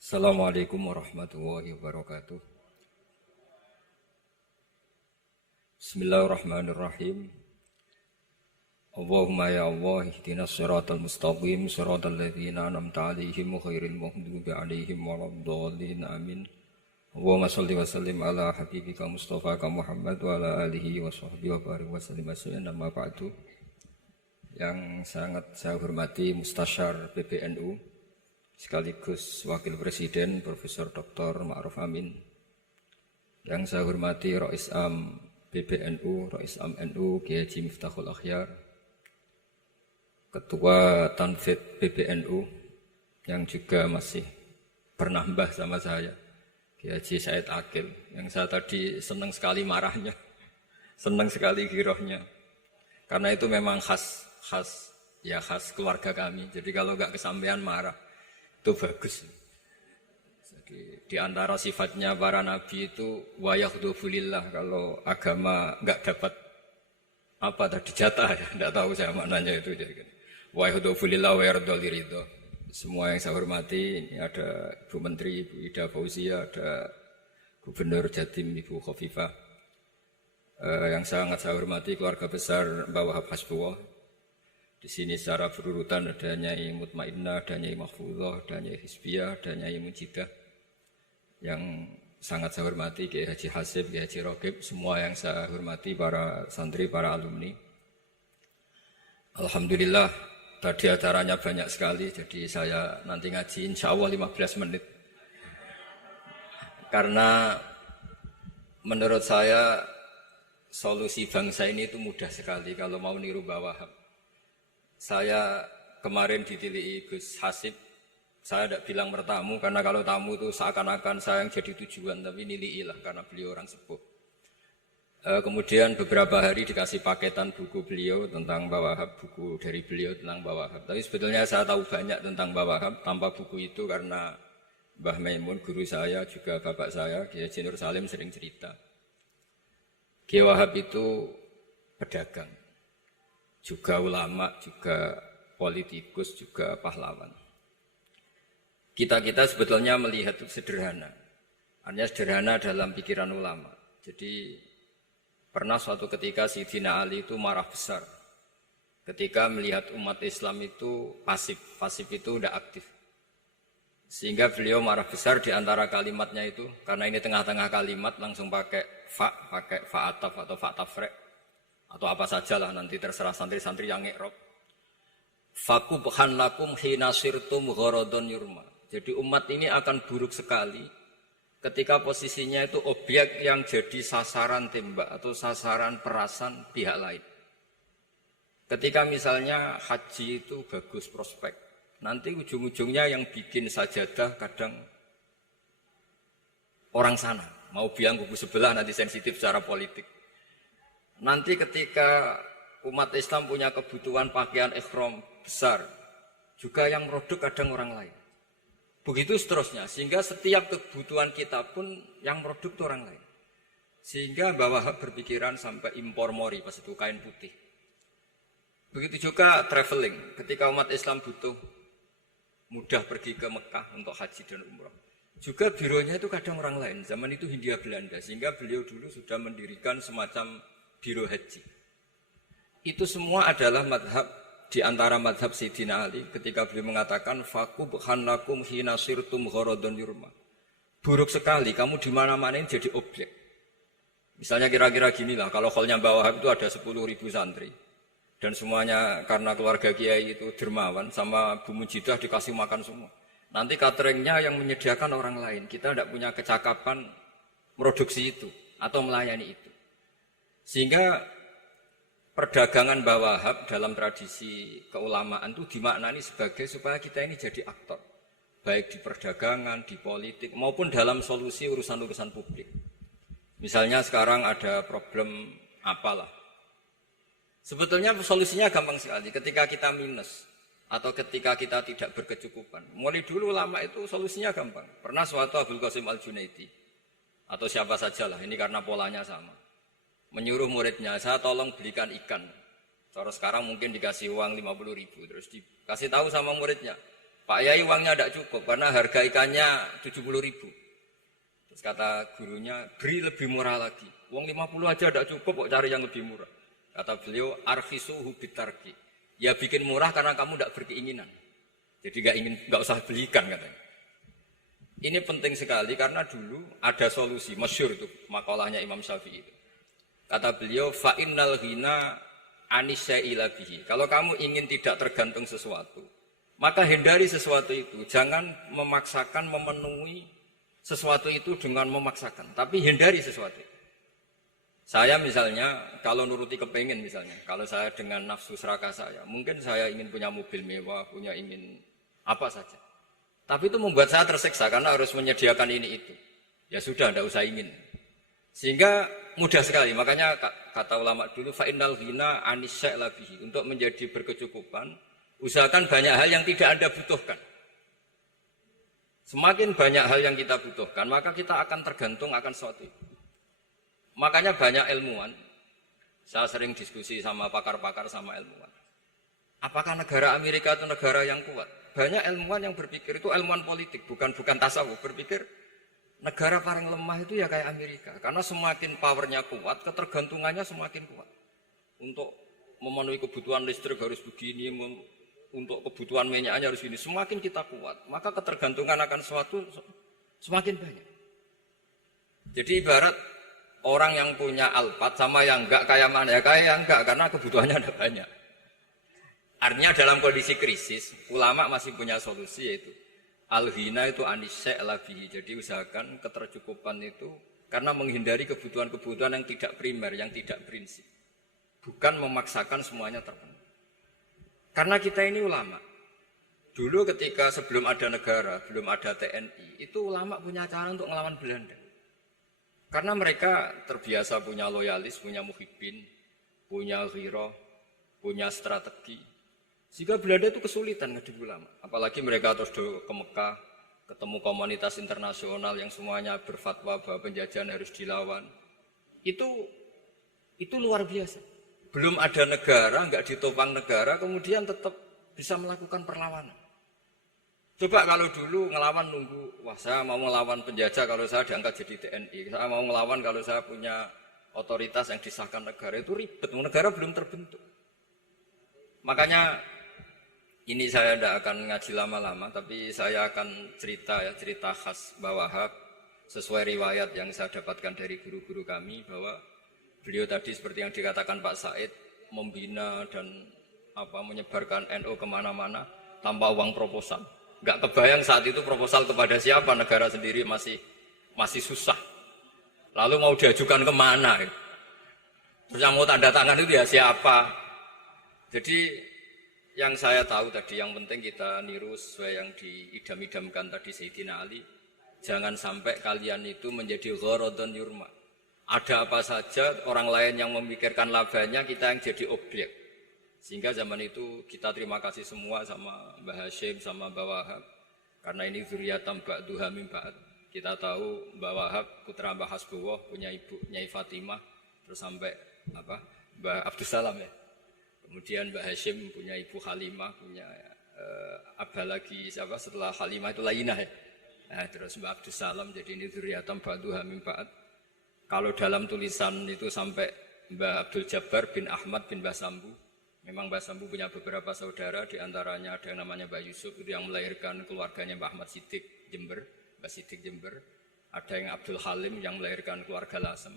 Assalamualaikum warahmatullahi wabarakatuh. Bismillahirrahmanirrahim. Allahumma ya Allah ihdinas siratal mustaqim siratal ladzina an'amta 'alaihim ghairil maghdubi 'alaihim waladdallin amin. Allahumma shalli wa sallim ala habibika Mustafa Muhammad wa ala alihi wa sahbihi wa barik wa sallim assallam amma ba'du. Yang sangat saya hormati Mustasyar PBNU sekaligus Wakil Presiden Profesor Dr. Ma'ruf Amin, yang saya hormati Rais Am PBNU, Rais Am NU Kiai Haji Miftahul Akhyar, Ketua Tanfid PBNU yang juga masih pernah mbah sama saya, Kiai Haji Said Akil, yang saya tadi senang sekali marahnya, senang sekali girohnya, karena itu memang khas keluarga kami. Jadi kalau nggak kesampaian marah itu bagus. Jadi di antara sifatnya para nabi itu wa yakhdhufulillah, kalau agama enggak dapat apa tadi jatah ya, enggak tahu saya maknanya itu. Jadi wa yakhdhufulillah wa yardhaliridho. Semua yang saya hormati, ini ada Ibu Menteri Ibu Ida Fauzia, ada Gubernur Jatim Ibu Khofifah, yang sangat saya hormati keluarga besar Mbah Wahab Hasbullah. Di sini secara berurutan ada Nyai Mutmainnah, ada Nyai Mahfuzah, ada Nyai Hizbiyah, ada Nyai Mujidah. Yang sangat saya hormati Kiai Haji Hasib, Kiai Haji Rokib, semua yang saya hormati para santri, para alumni. Alhamdulillah tadi acaranya banyak sekali, jadi saya nanti ngaji insya Allah 15 menit. Karena menurut saya solusi bangsa ini itu mudah sekali kalau mau niru Mbah Wahab. Saya kemarin ditilihi Gus Hasib, saya tidak bilang bertamu, karena kalau tamu itu seakan-akan saya yang jadi tujuan, tapi niliilah karena beliau orang sepuh. Kemudian beberapa hari dikasih paketan buku beliau tentang Mbah Wahab, buku dari beliau tentang Mbah Wahab. Tapi sebetulnya saya tahu banyak tentang Mbah Wahab tanpa buku itu, karena Mbah Maimun, guru saya, juga bapak saya, Kiai Haji Nur Salim sering cerita. Kiai Wahab itu pedagang, juga ulama, juga politikus, juga pahlawan. Kita sebetulnya melihat itu sederhana. Hanya sederhana dalam pikiran ulama. Jadi pernah suatu ketika Sayyidina Ali itu marah besar ketika melihat umat Islam itu pasif itu tidak aktif. Sehingga beliau marah besar di antara kalimatnya itu, karena ini tengah-tengah kalimat langsung pakai fa'ataf atau fa'tafrek, atau apa sajalah, nanti terserah santri-santri yang iqrob. Fakubhan lakum hina sirtum gharadun yurma. Jadi umat ini akan buruk sekali ketika posisinya itu objek yang jadi sasaran tembak atau sasaran perasan pihak lain. Ketika misalnya haji itu bagus prospek, nanti ujung-ujungnya yang bikin sajadah kadang orang sana, mau bilang kubu sebelah, nanti sensitif secara politik. Nanti ketika umat Islam punya kebutuhan pakaian ihram besar, juga yang produk kadang orang lain. Begitu seterusnya, sehingga setiap kebutuhan kita pun yang produk itu orang lain. Sehingga Mbah Wahab berpikiran sampai impor mori, pas itu kain putih. Begitu juga traveling, ketika umat Islam butuh mudah pergi ke Mekah untuk haji dan umrah. Juga bironya itu kadang orang lain, zaman itu Hindia Belanda, sehingga beliau dulu sudah mendirikan semacam biro haji. Itu semua adalah madhab, di antara madhab Sayyidina Ali ketika beliau mengatakan fakubhan lakum hina sirtum gharadun yurma. Buruk sekali kamu di mana-mana ini jadi objek. Misalnya kira-kira ginilah, kalau hallnya Mbah Wahab itu ada 10.000 santri dan semuanya karena keluarga kiai itu dermawan, sama Bu Mujidah dikasih makan semua. Nanti cateringnya yang menyediakan orang lain, kita tidak punya kecakapan produksi itu atau melayani itu. Sehingga perdagangan Mbah Wahab dalam tradisi keulamaan itu dimaknani sebagai supaya kita ini jadi aktor, baik di perdagangan, di politik, maupun dalam solusi urusan-urusan publik. Misalnya sekarang ada problem apalah, sebetulnya solusinya gampang sekali. Ketika kita minus atau ketika kita tidak berkecukupan, mulai dulu lama itu solusinya gampang. Pernah suatu Abdul Qasim Al-Junaidi atau siapa sajalah, ini karena polanya sama, menyuruh muridnya, saya tolong belikan ikan. Kalau sekarang mungkin dikasih uang 50.000, terus dikasih tahu sama muridnya, Pak Yai uangnya tidak cukup karena harga ikannya 70.000. Terus kata gurunya, beri lebih murah lagi. Uang 50 aja tidak cukup, kok cari yang lebih murah. Kata beliau, arkhisuhu bitarki. Ya bikin murah karena kamu tidak berkeinginan. Jadi nggak usah belikan katanya. Ini penting sekali karena dulu ada solusi, masyhur itu makalahnya Imam Syafi'i itu. Kata beliau, fa innal ghina anisyai'ila bihi. Kalau kamu ingin tidak tergantung sesuatu, maka hindari sesuatu itu. Jangan memaksakan memenuhi sesuatu itu dengan memaksakan, tapi hindari sesuatu. Saya misalnya, kalau nuruti kepengen misalnya, kalau saya dengan nafsu serakah saya, mungkin saya ingin punya mobil mewah, ingin apa saja. Tapi itu membuat saya tersiksa karena harus menyediakan ini itu. Ya sudah, tidak usah ingin. Sehingga mudah sekali. Makanya kata ulama dulu, fa'innal ghina anisyai'ila bihi. Untuk menjadi berkecukupan, usahakan banyak hal yang tidak Anda butuhkan. Semakin banyak hal yang kita butuhkan, maka kita akan tergantung akan sesuatu itu. Makanya banyak ilmuwan, saya sering diskusi sama pakar-pakar sama ilmuwan. Apakah negara Amerika itu negara yang kuat? Banyak ilmuwan yang berpikir itu ilmuwan politik, bukan tasawuf. Berpikir negara paling lemah itu ya kayak Amerika. Karena semakin powernya kuat, ketergantungannya semakin kuat. Untuk memenuhi kebutuhan listrik harus begini, untuk kebutuhan minyaknya harus gini. Semakin kita kuat, maka ketergantungan akan sesuatu semakin banyak. Jadi ibarat orang yang punya Alphard sama yang enggak kayak mana? Ya kayak yang enggak, karena kebutuhannya ada banyak. Artinya dalam kondisi krisis, ulama masih punya solusi, yaitu al-ghina itu anisyai'ila bihi. Jadi usahakan ketercukupan itu karena menghindari kebutuhan-kebutuhan yang tidak primer, yang tidak prinsip. Bukan memaksakan semuanya terpenuhi. Karena kita ini ulama. Dulu ketika sebelum ada negara, belum ada TNI, itu ulama punya cara untuk melawan Belanda. Karena mereka terbiasa punya loyalis, punya muhibbin, punya ghirah, punya strategi. Sehingga Belanda itu kesulitan ngedidik ulama. Apalagi mereka terus ke Mekah, ketemu komunitas internasional yang semuanya berfatwa bahwa penjajahan harus dilawan. Itu luar biasa. Belum ada negara, nggak ditopang negara, kemudian tetap bisa melakukan perlawanan. Coba kalau dulu ngelawan nunggu, wah saya mau ngelawan penjajah kalau saya diangkat jadi TNI. Saya mau ngelawan kalau saya punya otoritas yang disahkan negara, itu ribet. Negara belum terbentuk. Makanya ini saya tidak akan ngaji lama-lama, tapi saya akan cerita khas Mbah Wahab sesuai riwayat yang saya dapatkan dari guru-guru kami bahwa beliau tadi seperti yang dikatakan Pak Said membina dan menyebarkan NU kemana-mana tanpa uang proposal. Nggak kebayang saat itu proposal kepada siapa, negara sendiri masih susah. Lalu mau diajukan kemana? Terus yang mau tanda tangan itu ya siapa? Jadi yang saya tahu tadi, yang penting kita niru sesuai yang diidam-idamkan tadi Sayyidina Ali. Jangan sampai kalian itu menjadi gharadun yurma. Ada apa saja orang lain yang memikirkan labanya, kita yang jadi objek. Sehingga zaman itu kita terima kasih semua sama Mbah Hashim, sama Mbah Wahab. Karena ini zuriyatam ba'duha min ba'd. Kita tahu Mbah Wahab putra Mbah Hasbullah, punya ibu Nyai Fatimah, terus sampai Mbah Abdussalam ya. Kemudian Mbah Hashim punya ibu Halimah, punya abah lagi siapa setelah Halimah itu Lainah ya. Nah, terus Mbah Abdussalam, jadi ini zuriyatam ba'duha min ba'd. Kalau dalam tulisan itu sampai Mbah Abdul Jabbar bin Ahmad bin Mbah Sambu. Memang Mbah Sambu punya beberapa saudara, diantaranya ada yang namanya Mbah Yusuf itu yang melahirkan keluarganya Mbah Ahmad Siddiq Jember, Mbah Siddiq Jember. Ada yang Abdul Halim yang melahirkan keluarga Lasem.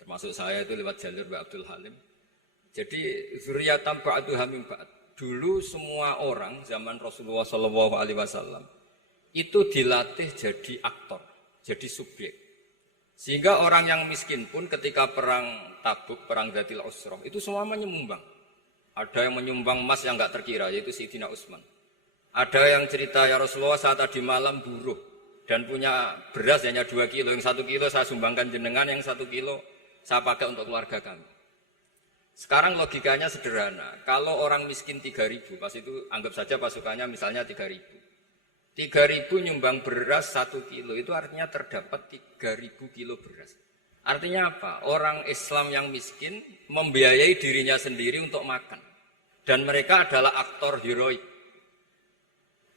Termasuk saya itu lewat jalur Mbah Abdul Halim. Jadi zuriyatam ba'duha min ba'd. Dulu semua orang zaman Rasulullah SAW itu dilatih jadi aktor, jadi subjek. Sehingga orang yang miskin pun ketika perang Tabuk, perang Dzatil Usrah, itu semua menyumbang. Ada yang menyumbang emas yang enggak terkira, yaitu Sayyidina Utsman. Ada yang cerita, ya Rasulullah saat tadi malam buruh dan punya beras hanya 2 kilo, yang 1 kilo saya sumbangkan jenengan, yang 1 kilo saya pakai untuk keluarga kami. Sekarang logikanya sederhana, kalau orang miskin 3.000, pas itu anggap saja pasukannya misalnya 3.000. 3.000 nyumbang beras 1 kilo, itu artinya terdapat 3.000 kilo beras. Artinya apa? Orang Islam yang miskin membiayai dirinya sendiri untuk makan. Dan mereka adalah aktor heroik.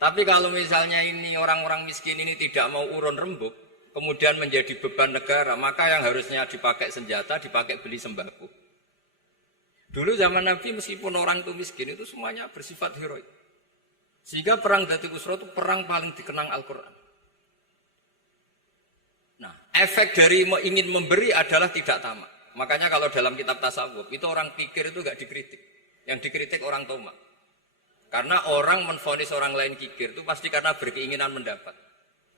Tapi kalau misalnya ini orang-orang miskin ini tidak mau urun rembuk, kemudian menjadi beban negara, maka yang harusnya dipakai senjata, dipakai beli sembako. Dulu zaman Nabi meskipun orang itu miskin, itu semuanya bersifat heroik. Sehingga perang Dzatul Usra itu perang paling dikenang Al-Quran. Nah, efek dari ingin memberi adalah tidak tamak. Makanya kalau dalam kitab tasawuf, itu orang pikir itu gak dikritik. Yang dikritik orang tomak. Karena orang menvonis orang lain kikir itu pasti karena berkeinginan mendapat.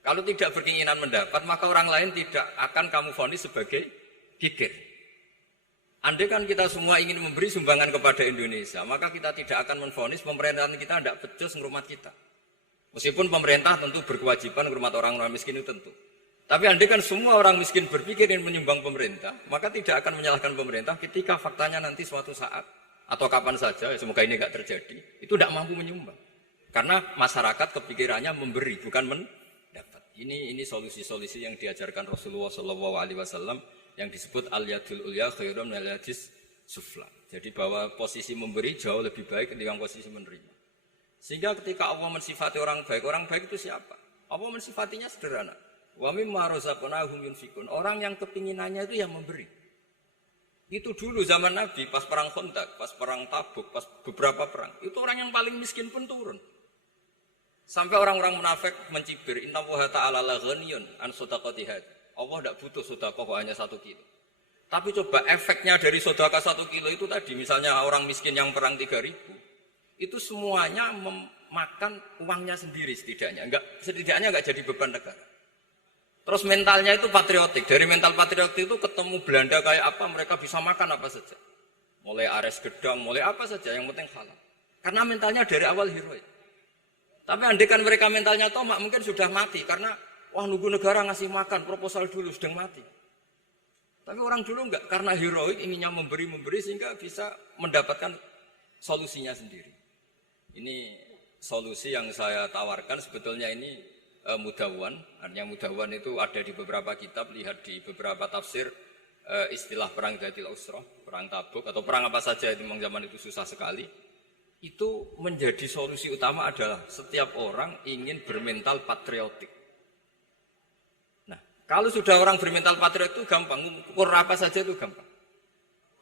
Kalau tidak berkeinginan mendapat, maka orang lain tidak akan kamu vonis sebagai kikir. Andai kan kita semua ingin memberi sumbangan kepada Indonesia, maka kita tidak akan menvonis pemerintahan kita tidak becus ngurmat kita. Meskipun pemerintah tentu berkewajiban ngurmat orang-orang miskin itu tentu. Tapi andai kan semua orang miskin berpikir ingin menyumbang pemerintah, maka tidak akan menyalahkan pemerintah ketika faktanya nanti suatu saat atau kapan saja, semoga ini tidak terjadi, itu tidak mampu menyumbang. Karena masyarakat kepikirannya memberi, bukan mendapat. Ini solusi-solusi yang diajarkan Rasulullah SAW yang disebut al-yadul ulya khairun minal yadis sufla. Jadi bahwa posisi memberi jauh lebih baik ketimbang posisi menerima. Sehingga ketika Allah mensifati orang baik itu siapa? Allah mensifatinya sederhana. Wa mimma razaqnahum yunfikun. Orang yang kepinginannya itu yang memberi. Itu dulu zaman Nabi, pas perang Khandaq, pas perang Tabuk, pas beberapa perang. Itu orang yang paling miskin pun turun. Sampai orang-orang munafik mencibir, Inna Allaha ta'ala la ghaniyun an shadaqati hadza. Allah tidak butuh sedekah hanya 1 kilo. Tapi coba efeknya dari sedekah 1 kilo itu tadi, misalnya orang miskin yang perang 3.000, itu semuanya memakan uangnya sendiri setidaknya enggak jadi beban negara. Terus mentalnya itu patriotik. Dari mental patriotik itu ketemu Belanda kayak apa, mereka bisa makan apa saja. Mulai ares gedang, mulai apa saja, yang penting halal. Karena mentalnya dari awal heroik. Tapi andai kan mereka mentalnya tomak, mungkin sudah mati. Karena, wah nunggu negara ngasih makan, proposal dulu, sedang mati. Tapi orang dulu enggak, karena heroik, inginnya memberi sehingga bisa mendapatkan solusinya sendiri. Ini solusi yang saya tawarkan sebetulnya ini mudawwan, artinya mudawwan itu ada di beberapa kitab, lihat di beberapa tafsir istilah perang Dzatul Usra, perang Tabuk atau perang apa saja itu memang zaman itu susah sekali. Itu menjadi solusi utama adalah setiap orang ingin bermental patriotik. Nah, kalau sudah orang bermental patriotik itu gampang, ukur apa saja itu gampang.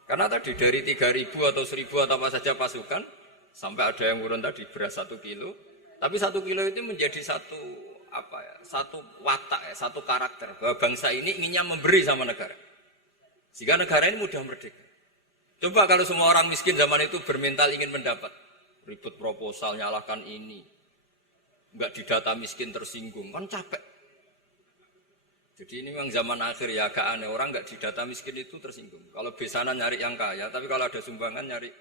Karena tadi dari 3.000 atau 1.000 atau apa saja pasukan, sampai ada yang urun tadi beras 1 kilo, tapi 1 kilo itu menjadi satu watak, satu karakter bahwa bangsa ini inginnya memberi sama negara sehingga negara ini mudah merdeka. Coba kalau semua orang miskin zaman itu bermental ingin mendapat, ribut proposal, nyalahkan ini, enggak didata miskin tersinggung, kan capek. Jadi ini memang zaman akhir ya, agak aneh, orang enggak didata miskin itu tersinggung. Kalau besanan nyari yang kaya, tapi kalau ada sumbangan nyari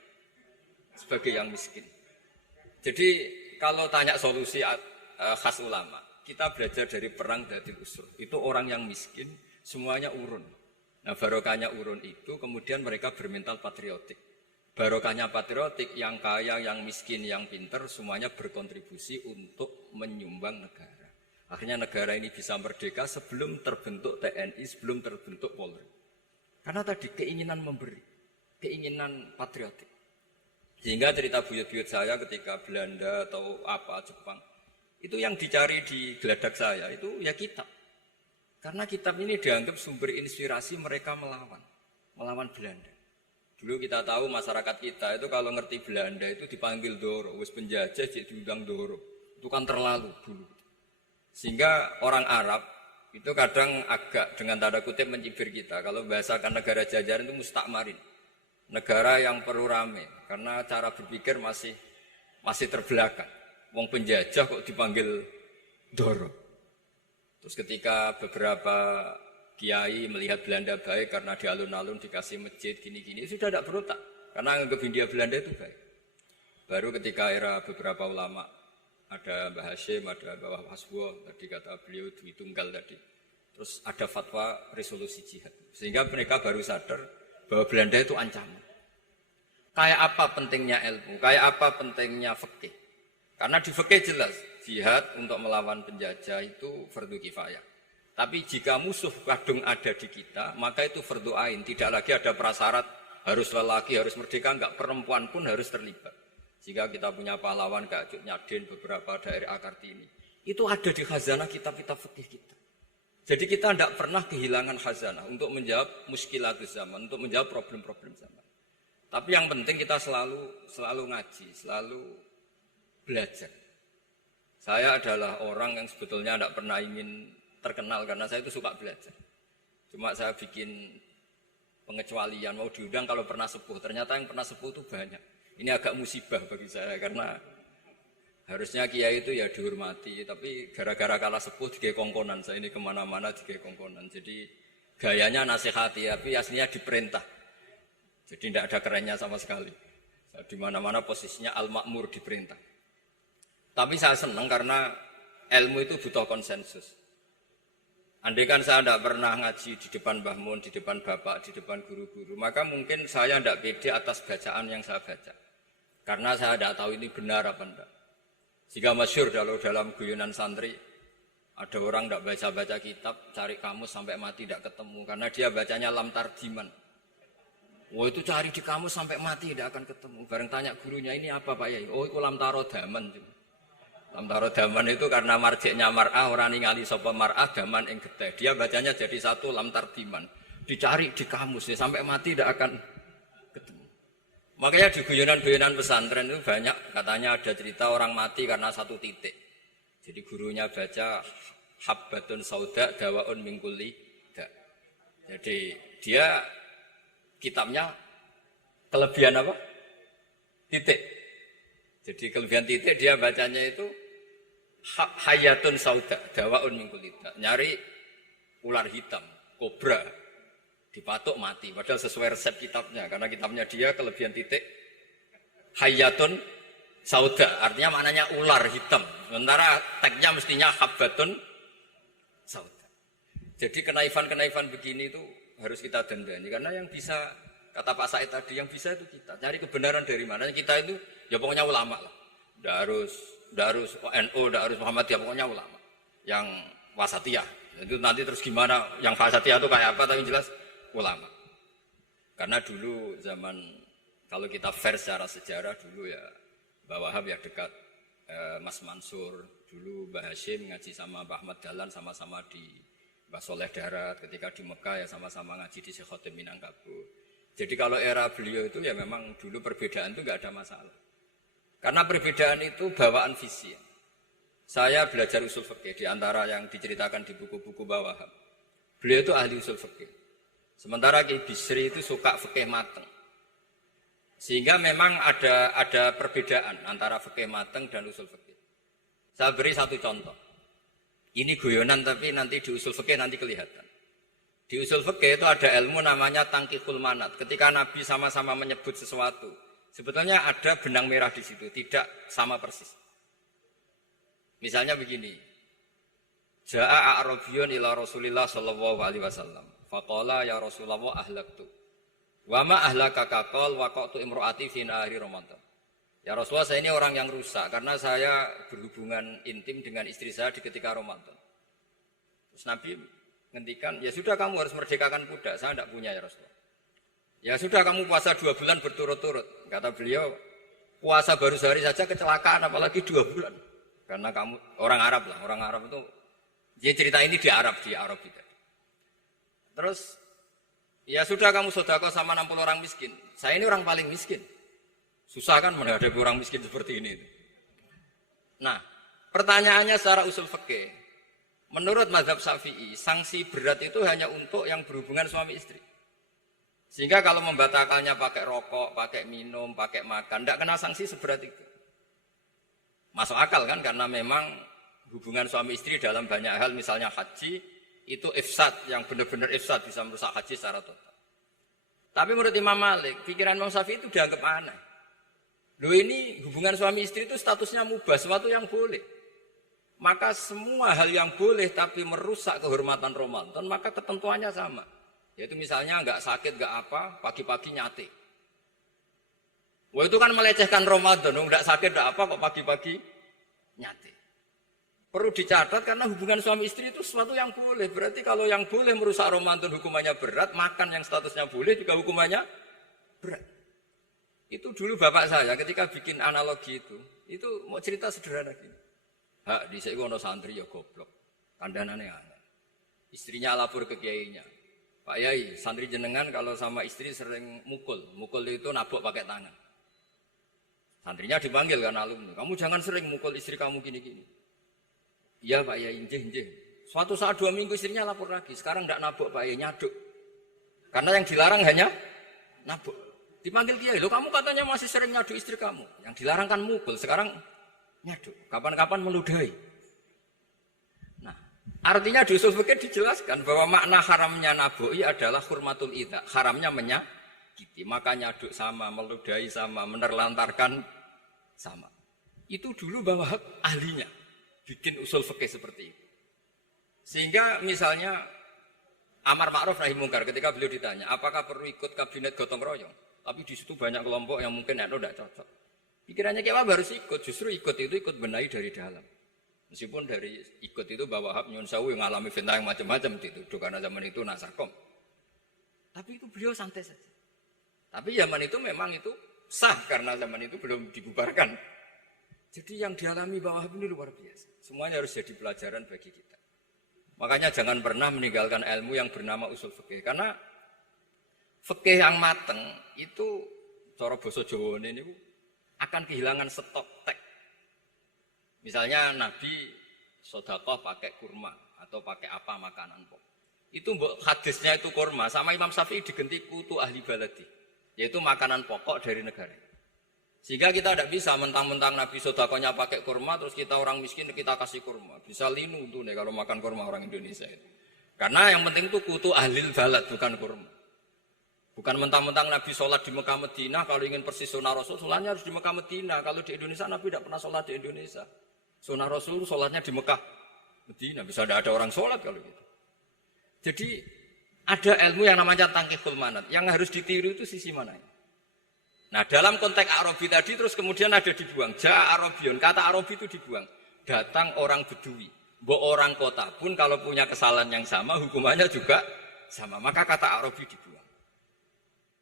sebagai yang miskin. Jadi kalau tanya solusi khas ulama, kita belajar dari perang Dzatul Usra. Itu orang yang miskin, semuanya urun. Nah barokahnya urun itu, kemudian mereka bermental patriotik. Barokahnya patriotik, yang kaya, yang miskin, yang pinter, semuanya berkontribusi untuk menyumbang negara. Akhirnya negara ini bisa merdeka sebelum terbentuk TNI, sebelum terbentuk Polri. Karena tadi keinginan memberi, keinginan patriotik. Sehingga cerita buyut-buyut saya ketika Belanda atau apa, Jepang, itu yang dicari di geladak saya itu ya kitab. Karena kitab ini dianggap sumber inspirasi mereka melawan Belanda. Dulu kita tahu masyarakat kita itu kalau ngerti Belanda itu dipanggil Doro, wis penjajah jadi diundang Doro. Itu kan terlalu dulu. Sehingga orang Arab itu kadang agak dengan tanda kutip mencibir kita. Kalau bahasakan negara jajahan itu mustakmarin. Negara yang perlu rame karena cara berpikir masih terbelakang. Wong penjajah kok dipanggil Doro. Terus ketika beberapa kiai melihat Belanda baik karena di alun-alun dikasih masjid gini-gini, sudah tidak berontak. Karena anggap Hindia Belanda itu baik. Baru ketika era beberapa ulama, ada Mbah Hashim, ada Mbah Hasbo, tadi kata beliau Dwi Tunggal tadi. Terus ada fatwa resolusi jihad. Sehingga mereka baru sadar bahwa Belanda itu ancaman. Kayak apa pentingnya ilmu, kayak apa pentingnya fikih. Karena di fikih jelas, jihad untuk melawan penjajah itu fardu kifayah. Tapi jika musuh kadung ada di kita, maka itu fardu ain. Tidak lagi ada prasyarat harus lelaki, harus merdeka, enggak, perempuan pun harus terlibat. Jika kita punya pahlawan kayak Cuk Nyadin, beberapa daerah Kartini, itu ada di khazanah kitab-kitab fikih kita. Jadi kita tidak pernah kehilangan khazanah untuk menjawab muskilatus zaman, untuk menjawab problem-problem zaman. Tapi yang penting kita selalu ngaji, selalu belajar. Saya adalah orang yang sebetulnya tidak pernah ingin terkenal karena saya itu suka belajar. Cuma saya bikin pengecualian, mau diundang kalau pernah sepuh. Ternyata yang pernah sepuh itu banyak. Ini agak musibah bagi saya karena harusnya kiai itu ya dihormati, tapi gara-gara kalah sepuh digawe kongkonan. Saya ini kemana-mana digawe kongkonan. Jadi gayanya nasihati, tapi aslinya diperintah. Jadi tidak ada kerennya sama sekali. Di mana-mana posisinya al-ma'mur, diperintah. Tapi saya senang karena ilmu itu butuh konsensus. Andai kan saya tidak pernah ngaji di depan Mbah Mun, di depan bapak, di depan guru-guru, maka mungkin saya tidak pede atas bacaan yang saya baca. Karena saya tidak tahu ini benar apa tidak. Jika masyhur dalam guyonan santri, ada orang tidak baca-baca kitab, cari kamus sampai mati tidak ketemu. Karena dia bacanya lam tarjiman. Wah itu cari di kamus sampai mati tidak akan ketemu. Bareng tanya gurunya, ini apa Pak Yai? Oh itu lam tarodaman. Lam tarodaman itu karena marjiknya mar'ah, orang ningali sapa mar'ah, daman ing getih. Dia bacanya jadi satu lam tarjiman. Dicari di kamus, ya, sampai mati tidak akan ketemu. Makanya di guyonan-guyonan pesantren itu banyak, katanya ada cerita orang mati karena satu titik. Jadi gurunya baca habbatun sauda dawaun min kulli da. Jadi dia kitabnya kelebihan apa? Titik. Jadi kelebihan titik dia bacanya itu hayatun sauda dawaun min kulli da. Nyari ular hitam, kobra. Dipatuk mati, padahal sesuai resep kitabnya, karena kitabnya dia kelebihan titik hayatun sauda, artinya maknanya ular hitam, sementara tagnya mestinya habbatun sauda. Jadi kenaifan-kenaifan begini itu harus kita dandani, karena yang bisa, kata Pak Said tadi, yang bisa itu kita cari kebenaran dari mana. Kita itu ya pokoknya ulama lah, tidak harus NU, tidak harus Muhammadiyah, pokoknya ulama yang wasatiyah. Itu nanti terus gimana yang wasatiyah itu kayak apa, tapi jelas ulama. Karena dulu zaman, kalau kita fair secara sejarah dulu ya Mbah Wahab ya dekat Mas Mansur, dulu Mbah Hashim ngaji sama Mbah Ahmad Dahlan, sama-sama di Mbah Soleh Darat, ketika di Mekah ya sama-sama ngaji di Syekh Khotim Minangkabau. Jadi kalau era beliau itu ya memang dulu perbedaan itu nggak ada masalah. Karena perbedaan itu bawaan visi. Saya belajar usul fikih di antara yang diceritakan di buku-buku Mbah Wahab. Beliau itu ahli usul fikih. Sementara Ki Bisri itu suka fikih mateng. Sehingga memang ada perbedaan antara fikih mateng dan usul fikih. Saya beri satu contoh. Ini guyonan tapi nanti di usul fikih nanti kelihatan. Di usul fikih itu ada ilmu namanya tangkihul manat. Ketika Nabi sama-sama menyebut sesuatu, sebetulnya ada benang merah di situ, tidak sama persis. Misalnya begini. Ja'a a'rabiyun ila Rasulillah sallallahu alaihi wasallam. Faqala ya Rasulullah ahlaktu. Wa ma ahlakaka qal waqatu imraati fi nahari Ramadan. Ya Rasulullah, saya ini orang yang rusak karena saya berhubungan intim dengan istri saya di ketika Ramadan. Terus Nabi ngendikan, ya sudah kamu harus merdekakan budak, saya tidak punya ya Rasulullah. Ya sudah kamu puasa 2 bulan berturut-turut. Kata beliau, puasa baru sehari saja kecelakaan apalagi 2 bulan. Karena kamu orang Arab lah, orang Arab itu dia cerita ini di Arab gitu. Terus, ya sudah kamu sedekah sama 60 orang miskin. Saya ini orang paling miskin. Susah kan menghadapi orang miskin seperti ini. Nah, pertanyaannya secara usul fikih. Menurut mazhab Syafi'i, sanksi berat itu hanya untuk yang berhubungan suami istri. Sehingga kalau membatalkannya pakai rokok, pakai minum, pakai makan, tidak kena sanksi seberat itu. Masuk akal kan, karena memang hubungan suami istri dalam banyak hal, misalnya haji, itu ifsad, yang benar-benar ifsad, bisa merusak haji secara total. Tapi menurut Imam Malik, pikiran Imam Syafi'i itu dianggap aneh. Loh ini hubungan suami istri itu statusnya mubah, sesuatu yang boleh. Maka semua hal yang boleh tapi merusak kehormatan Ramadan, maka ketentuannya sama. Yaitu misalnya nggak sakit, nggak apa, pagi-pagi nyate. Wah itu kan melecehkan Ramadan, nggak sakit, nggak apa, kok pagi-pagi nyate. Perlu dicatat karena hubungan suami istri itu sesuatu yang boleh. Berarti kalau yang boleh merusak Ramadan hukumannya berat, makan yang statusnya boleh juga hukumannya berat. Itu dulu bapak saya ketika bikin analogi itu mau cerita sederhana gini. Hak dhisik ono santri ya goblok. Kandhanane aneh. Istrinya lapor ke kiainya. Pak Yai, santri jenengan kalau sama istri sering mukul. Mukul itu nabok pakai tangan. Santrinya dipanggil kan alumni. Kamu jangan sering mukul istri kamu gini-gini. Iya Pak Yai, njih. Suatu saat 2 minggu istrinya lapor lagi. Sekarang tidak nabok Pak Yai, nyaduk. Karena yang dilarang hanya nabok. Dipanggil kiai, lo kamu katanya masih sering nyaduk istri kamu. Yang dilarang kan mukul, sekarang nyaduk. Kapan-kapan meludahi. Nah, artinya di usul fikih dijelaskan bahwa makna haramnya naboi adalah hurmatul idza. Haramnya menyakiti. Maka nyaduk sama, meludahi sama, menerlantarkan sama. Itu dulu bahwa ahlinya bikin usul fikih seperti itu. Sehingga misalnya amar ma'ruf nahi mungkar ketika beliau ditanya, apakah perlu ikut kabinet gotong royong? Tapi di situ banyak kelompok yang mungkin tidak cocok. Pikirannya kayak apa harus ikut? Justru ikut itu ikut benahi dari dalam. Meskipun dari ikut itu bahwa Wahab Nyun Sewu yang mengalami fitnah yang macam-macam dituduh karena zaman itu nasakom. Tapi itu beliau santai saja. Tapi zaman itu memang itu sah karena zaman itu belum dibubarkan. Jadi yang dialami Wahab ini luar biasa. Semuanya harus jadi pelajaran bagi kita. Makanya jangan pernah meninggalkan ilmu yang bernama usul fikih. Karena fikih yang mateng itu cara basa Jawa ini akan kehilangan stok teks. Misalnya Nabi sedekah pakai kurma atau pakai apa makanan pokok. Itu hadisnya itu kurma sama Imam Syafi'i digenti kutu ahli baladi, yaitu makanan pokok dari negara. Sehingga kita tidak bisa mentang-mentang Nabi sedekahnya pakai kurma terus kita orang miskin kita kasih kurma. Bisa linu tuh nih kalau makan kurma orang Indonesia itu. Karena yang penting itu kutu ahli balad bukan kurma. Bukan mentang-mentang Nabi sholat di Mekah Madinah, kalau ingin persis sunnah Rasul, sholatnya harus di Mekah Madinah. Kalau di Indonesia, Nabi tidak pernah sholat di Indonesia. Sunnah Rasul, sholatnya di Mekah Madinah. Bisa tidak ada orang sholat kalau gitu. Jadi, ada ilmu yang namanya tangkihul manat. Yang harus ditiru itu sisi mananya. Nah, dalam konteks Arabi tadi, terus kemudian ada dibuang. Ja'a Arabion, kata Arabi itu dibuang. Datang orang Bedui. Orang kota pun kalau punya kesalahan yang sama, hukumannya juga sama. Maka kata Arabi dibuang.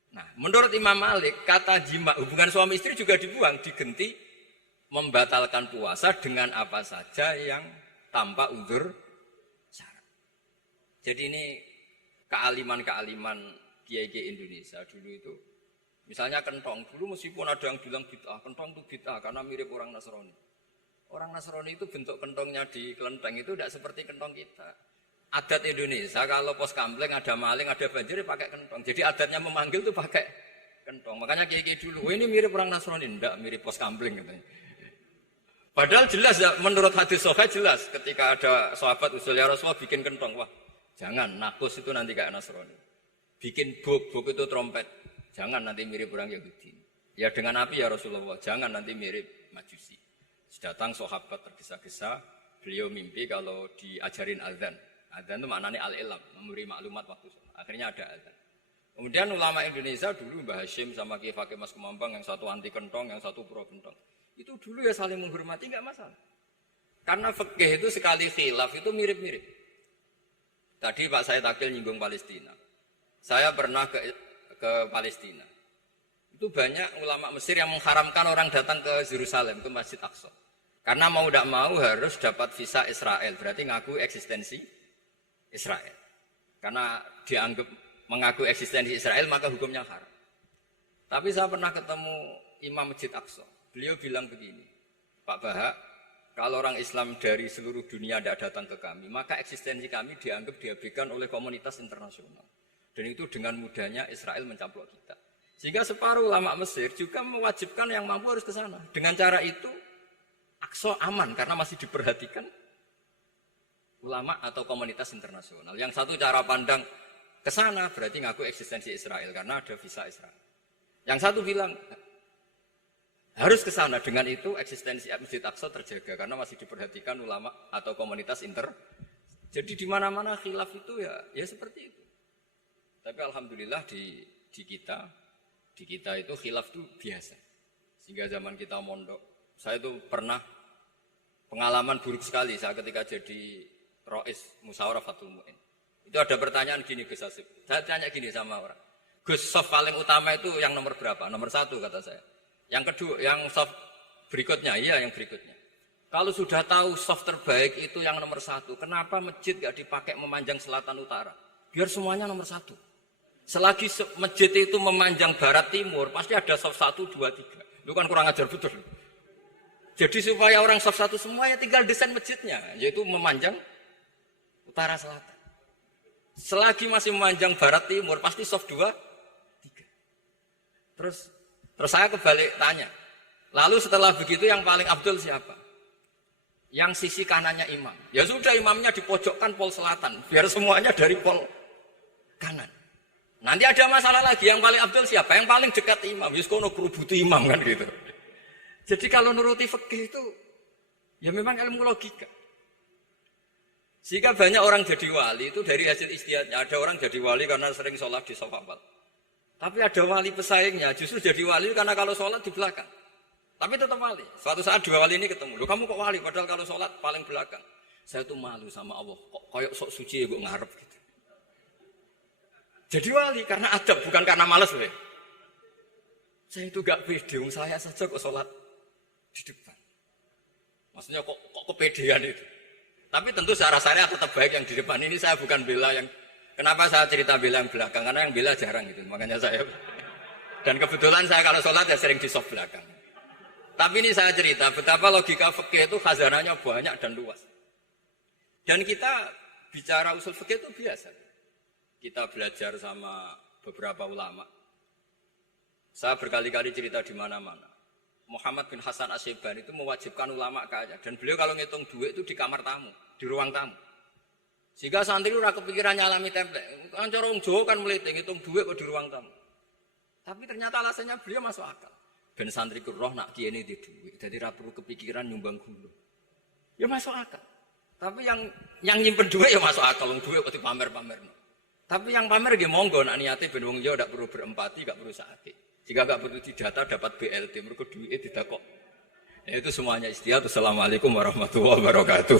Nah, menurut Imam Malik, kata jima, hubungan suami istri juga dibuang, digenti membatalkan puasa dengan apa saja yang tanpa uzur syarat. Jadi ini kealiman-kealiman kiai-kiai Indonesia dulu itu. Misalnya kentong, dulu meskipun ada yang bilang bid'ah, kentong itu bid'ah karena mirip orang Nasrani. Orang Nasrani itu bentuk kentongnya di kelenteng itu tidak seperti kentong kita. Adat Indonesia kalau pos kampleng ada maling, ada banjir pakai kentong. Jadi adatnya memanggil tuh pakai kentong. Makanya kiai-kiai dulu, ini mirip orang Nasrani, enggak mirip pos kampleng katanya. Padahal jelas ya, menurut hadis sahih jelas ketika ada sahabat usul ya Rasulullah bikin kentong, wah jangan nakus itu nanti kayak Nasrani. Bikin buk itu trompet, jangan nanti mirip orang Yahudi. Ya dengan api ya Rasulullah, jangan nanti mirip Majusi. Datang sahabat tergesa-gesa, beliau mimpi kalau diajarin azan. Azan itu maknanya al-ilam, memberi maklumat waktu sholat. Akhirnya ada azan. Kemudian ulama Indonesia dulu Mbah Hashim sama Kiai Fakih Mas Kumambang, yang satu anti kentong, yang satu pro kentong. Itu dulu ya saling menghormati, nggak masalah. Karena fikih itu sekali khilaf itu mirip-mirip. Tadi Pak Said Akil nyinggung Palestina. Saya pernah ke Palestina. Itu banyak ulama Mesir yang mengharamkan orang datang ke Yerusalem, ke Masjid Aqsa. Karena mau tidak mau harus dapat visa Israel, berarti ngaku eksistensi Israel. Karena dianggap mengaku eksistensi Israel maka hukumnya haram. Tapi saya pernah ketemu Imam Masjid Aqsa. Beliau bilang begini, Pak Bahak, kalau orang Islam dari seluruh dunia tidak datang ke kami, maka eksistensi kami dianggap diabaikan oleh komunitas internasional. Dan itu dengan mudahnya Israel mencaplok kita. Sehingga separuh ulama Mesir juga mewajibkan yang mampu harus ke sana. Dengan cara itu Aqsa aman karena masih diperhatikan ulama atau komunitas internasional. Yang satu cara pandang ke sana berarti ngaku eksistensi Israel karena ada visa Israel. Yang satu bilang harus ke sana, dengan itu eksistensi Masjid Aqsa terjaga karena masih diperhatikan ulama atau komunitas Jadi di mana-mana khilaf itu ya seperti itu. Tapi alhamdulillah di kita itu khilaf itu biasa. Sehingga zaman kita mondok, saya itu pernah pengalaman buruk sekali saya ketika jadi Rois Musyawarah Fatul Mu'in. Itu ada pertanyaan gini Gus Hasib. Saya tanya gini sama orang. Gus, soft paling utama itu yang nomor berapa? Nomor 1 kata saya. Yang kedua, yang soft berikutnya, iya yang berikutnya. Kalau sudah tahu soft terbaik itu yang nomor 1, kenapa masjid gak dipakai memanjang selatan utara? Biar semuanya nomor 1. Selagi masjid itu memanjang barat timur, pasti ada soft 1, 2, 3. Itu kan kurang ajar betul. Jadi supaya orang soft 1 semua ya tinggal desain masjidnya, yaitu memanjang utara selatan. Selagi masih memanjang barat timur, pasti soft 2, 3. Terus saya kebalik tanya. Lalu setelah begitu yang paling abdul siapa? Yang sisi kanannya imam. Ya sudah imamnya dipojokkan pol selatan. Biar semuanya dari pol kanan. Nanti ada masalah lagi. Yang paling abdul siapa? Yang paling dekat imam. Yuskono kerubutu imam kan gitu. Jadi kalau nuruti fikih itu ya memang ilmu logika. Sehingga banyak orang jadi wali itu dari hasil ijtihadnya. Ada orang jadi wali karena sering sholat di shaf awal. Tapi ada wali pesaingnya, justru jadi wali karena kalau sholat di belakang. Tapi tetap wali. Suatu saat 2 wali ini ketemu. Loh kamu kok wali? Padahal kalau sholat paling belakang. Saya tuh malu sama Allah. Kok kayak sok suci ya gue ngarep gitu. Jadi wali karena adab, bukan karena malas. Saya itu gak pede. Saya saja kok sholat di depan. Maksudnya kok kepedean itu. Tapi tentu secara syariat tetap baik yang di depan. Ini saya bukan bela yang... Kenapa saya cerita bela yang belakang? Karena yang bela jarang gitu. Makanya saya... Dan kebetulan saya kalau sholat ya sering di soft belakang. Tapi ini saya cerita betapa logika fikih itu khazanahnya banyak dan luas. Dan kita bicara usul fikih itu biasa. Kita belajar sama beberapa ulama. Saya berkali-kali cerita di mana-mana. Muhammad bin Hasan Asy-Syaibani itu mewajibkan ulama kaya. Dan beliau kalau ngitung duit itu di kamar tamu, di ruang tamu. Sehingga santri itu kepikiran nyalami template. Kan cara wong Jawa kan meliting ngitung duit kok di ruang tamu. Tapi ternyata alasannya beliau masuk akal. Ben santri ku roh nak kiye di duit. Jadi ra perlu kepikiran nyumbang gulu. Ya masuk akal. Tapi yang nyimpen duit ya masuk akal. Wong duit kok dipamer-pamer. Tapi yang pamer nggih monggo nak niate ben wong Jawa ndak perlu berempati, enggak perlu sakit. Jika enggak perlu didata dapat BLT mergo duit didakok. Ya itu semuanya istihad. Assalamualaikum warahmatullahi wabarakatuh.